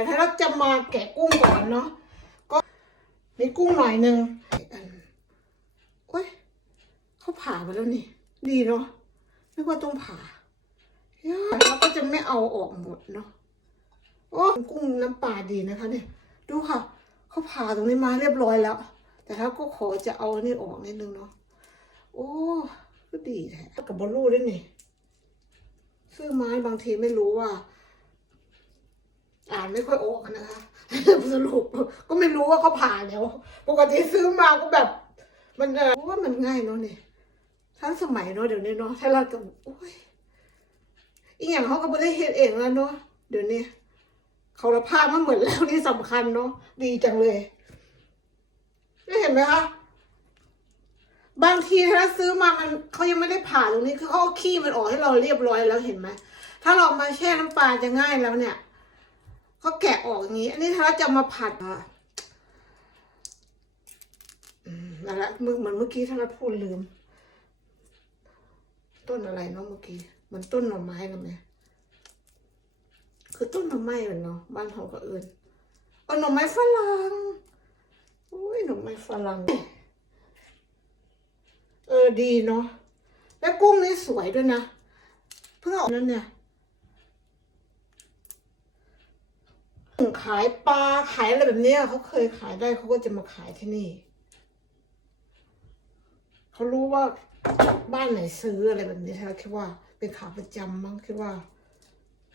แต่ถ้าเราจะมาแกะกุ้งก่อนเนาะก็มีกุ้งหน่อยหนึ่งอันโอ้ยเขาผ่าไปแล้วนี่ ดีเนาะไม่ว่าต้องผ่าเราก็จะไม่เอาออกหมดเนาะโอ้กุ้งน้ำปลาดีนะคะ เนี่ย ดูค่ะเขาผ่าตรงนี้มาเรียบร้อยแล้ว แต่ถ้าก็ขอจะเอานนี่ออกนิดนึงเนาะโอ้ก็ดีแท้กับบอลลูด้วยนี่ซื้อไม้บางทีไม่รู้ว่า อ่านไม่ค่อยออกนะคะสรุปก็ไม่รู้ว่าเขาผ่านแล้วปกติซื้อมาก็แบบ มันเออว่ามันง่ายเนาะเนี่ยทันสมัยเนาะเดี๋ยวนี้เนาะถ้าเราจะโอ้ยอีกอย่างเขาก็ไม่ได้เฮ็ดเองแล้วเนาะเดี๋ยวนี้เขาละภาพมันเหมือนแล้วนี่สำคัญเนาะดีจังเลยได้เห็นไหมคะบางทีถ้าซื้อมามันเขายังไม่ได้ผ่าตรงนี้คือเขาเอาขี้มันออกให้เราเรียบร้อยแล้วเห็นไหมถ้าเรามาแช่น้ำปลาจะง่ายแล้วเนี่ย เขาแกะออกอย่างนี้ อันนี้ถ้าจะมาผัดอะนั่นแหละเหมือนเมื่อกี้ถ้าเราพูดลืม ต้นอะไรเนาะเมื่อกี้เหมันต้นหน่อไม้นะแม่คือต้นหน่อไม้เหรอเนาะบ้านเขาก็เอินเอาหน่อไม้ฝรั่งโอ้ยหน่อไม้ฝรั่งเออดีเนาะแล้วกุ้งนี่สวยด้วยนะเพิ่งออกนั่นเนี่ย ขายปลาขายอะไรแบบนี้เขาเคยขายได้เขาก็จะมาขายที่นี่ เขารู้ว่าบ้านไหนซื้ออะไรแบบนี้ฉันคิดว่า เป็นขาประจำมั้งคิดว่า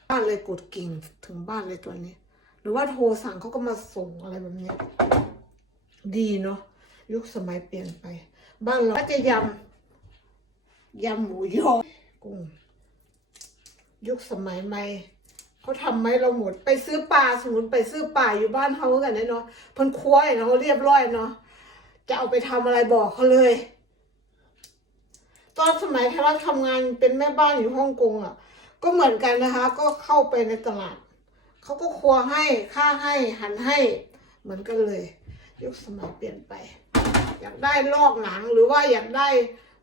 บ้านเลยกดกิ่งถึงบ้านเลยตัวนี้ หรือว่าโทรสั่งเขาก็มาส่งอะไรแบบนี้ดีเนาะยุคสมัยเปลี่ยนไป บ้านเราก็จะยำยำหมูยอกุ้งยุคสมัยใหม่ เขาทำไหมเราหมด ไปซื้อปลาสมมติไปซื้อปลาอยู่บ้านเขากันเนาะเพิ่นควายเนาะเรียบร้อยเนาะจะเอาไปทำอะไรบอกเขาเลย ตอนสมัยที่เราทำงานเป็นแม่บ้านอยู่ฮ่องกงอะ ก็เหมือนกันนะคะ ก็เข้าไปในตลาดเขาก็ครัวให้ค่าให้หันให้เหมือนกันเลยยุคสมัยเปลี่ยนไป อยากได้ลอกหนังหรือว่าอยากได้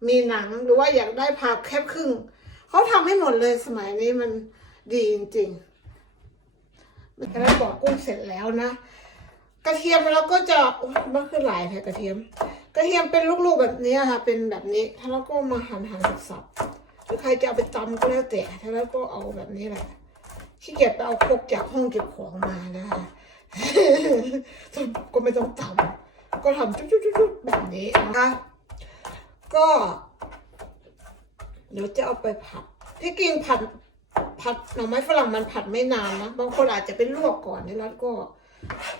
มีหนังหรือว่าอยากได้ผ่าแคบครึ่งเขาทำให้หมดเลยสมัยนี้มันดีจริงๆ มันได้บอกกุ้งเสร็จแล้วนะ กระเทียมเราก็จะมันคือหลายแท้กระเทียม กระเทียมเป็นลูกๆแบบนี้ค่ะ เป็นแบบนี้ถ้าเราก็มาหั่นหั่นสับๆหรือใครจะเอาไปตำก็แล้วแต่ถ้าเราก็เอาแบบนี้แหละขี้เกียจไปเอาพกจากห้องเก็บของมานะคะก็ไม่ต้องตำก็ทำจุ๊บๆแบบนี้นะคะก็ เดี๋ยวจะเอาไปผัดที่กินผัด ผัดหน่อไม้ฝรั่งมันผัดไม่นานนะ บางคนอาจจะเป็นลวกก่อนนี่แล้วก็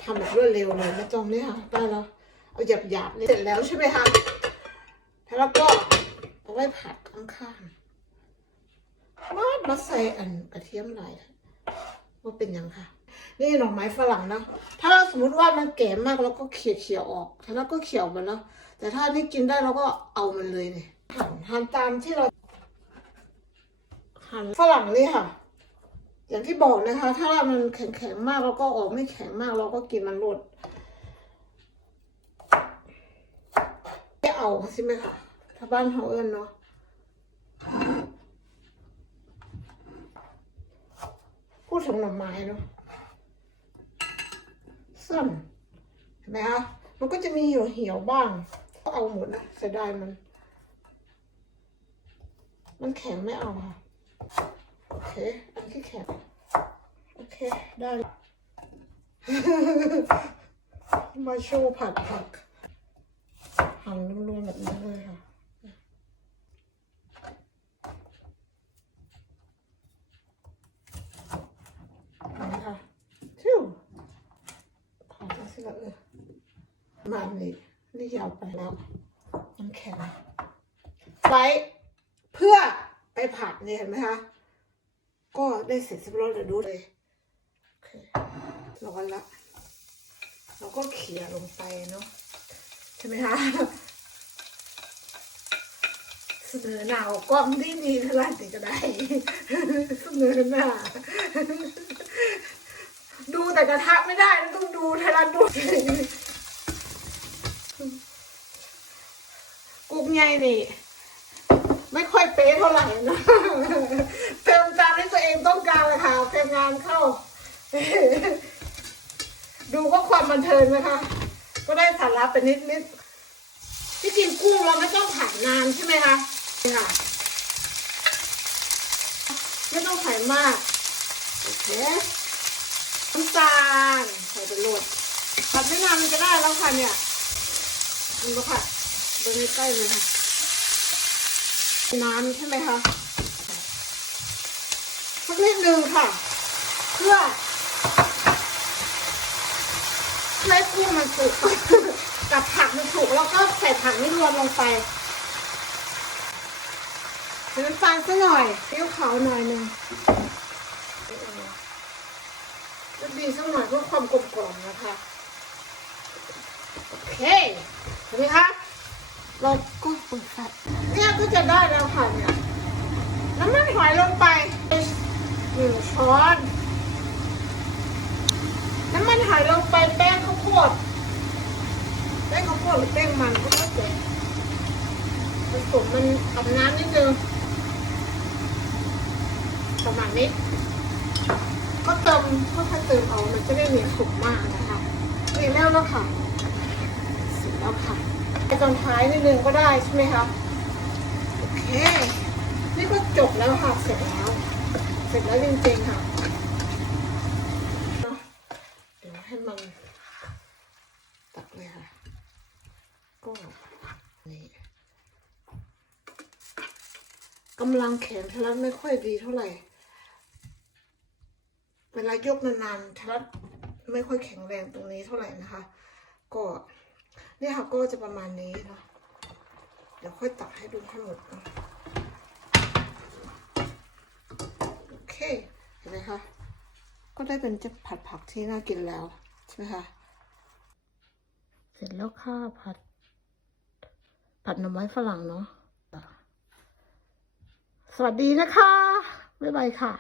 ทำแบบรวดเร็วเลยไม่ต้องเนี่ยค่ะได้แล้วเอาหยาบหยาบๆนี่เสร็จแล้วใช่ไหมคะแล้วก็เอาไว้ผัดข้างๆมามาใส่อันกระเทียมหน่อยว่าเป็นยังค่ะ นี่หน่อไม้ฝรั่งนะ ถ้าเราสมมติว่ามันแก่มากเราก็เขี่ยเขี่ยๆออกถ้าเราก็เขี่ยวมันแล้วแต่ถ้านี่กินได้เราก็เอามันเลยเนี่ยหั่นหั่นตามที่เรา หั่นฝรั่งนี่ค่ะ อย่างที่บอกนะคะ ถ้ามันแข็งๆมากเราก็ออกไม่แข็งมากเราก็กินมันรดไม่เอาใช่ไหมคะถ้าบ้านเขาเอิญเนาะพูดถึงหน่อไม้เนาะสั้นเห็นไหมคะมันก็จะมีเหี่ยวเหี่ยวๆบ้างก็เอาหมดนะเสียดายมัน มันแข็งไม่เอาค่ะ โอเค อันที่แข็งโอเค ได้ มาโชว์ผัดผักหั่นรวมๆแบบนี้เลยค่ะนี่ค่ะชิวขอจะเสือเออมานี่นี่ยาวไปแล้วมันแข็งไว้เพื่อ ไปผัดเนี่ยเห็นไหมคะก็ได้เสร็จสับร้อยเดี๋ยวดูเลยร้อนละเราก็เขี่ยลงไปเนาะใช่ไหมคะเสนอหนาวกล้องที่มีเท่าไหร่ก็ได้เสนอหน้าดูแต่กระทะไม่ได้ต้องดูทารันดูกุ้งใหญ่นี่ ไม่ค่อยเป๊ะเท่าไหร่นะเติมตามที่ตัวเองต้องการเลยค่ะเติมงานเข้า ดูก็ความบันเทิงนะคะ ก็ได้สาระไปนิดนิดที่กินกุ้งเราไม่ต้องผัดนานใช่ไหมคะนี่ค่ะ ไม่ต้องใส่มาก โอเคน้ำตาลใส่ไปโหลดผัดไม่นานมันจะได้แล้วค่ะเนี่ยดูแล้วค่ะดูใกล้เลยค่ะ น้ำใช่ไหมคะสักนิดนึงค่ะเพื่อเพื่อให้กุ้งมันสุกกับผักมันสุกแล้วก็ใส่ผักนี่รวมลงไปใส่น้ำตาลสักหน่อยเปรี้ยวขาวหน่อยหนึ่งจะดีสักหน่อยเพื่อความกลมกล่อมนะคะโอเคเห็นไหมคะเราก็เปิดไฟ ก็จะได้แล้วค่ะเนี่ยน้ำมันหอยลงไปหนึ่งช้อน น้ำมันหอยลงไปแป้งข้าวโพดแป้งข้าวโพดหรือแป้งมันก็แล้วแต่ผสมมันกับน้ำนิดนึงประมาณนี้ก็เติมค่อยๆเติมเอามันจะได้เหนียวสุกมากนะคะนี่แล้วแล้วค่ะเสร็จแล้วค่ะไปตอนท้ายนิดนึงก็ได้ใช่ไหมคะ เค นี่ก็จบแล้วค่ะ เสร็จแล้ว เสร็จแล้วจริงๆค่ะเนอะเดี๋ยวให้มันตักเลยค่ะ ก็นี่กำลังแขนทะลักไม่ค่อยดีเท่าไหร่ เวลายกนานๆทะลักไม่ค่อยแข็งแรงตรงนี้เท่าไหร่นะคะ ก็เนี่ยค่ะก็จะประมาณนี้เนาะ เดี๋ยวค่อยตักให้ดูทั้งหมดโอเค เห็นไหมคะ ก็ได้เป็นจะผัดผักที่น่ากินแล้ว ใช่ไหมคะ เสร็จแล้วค่ะผัด ผัดหน่อไม้ฝรั่งเนาะ สวัสดีนะคะ บ๊ายบายค่ะ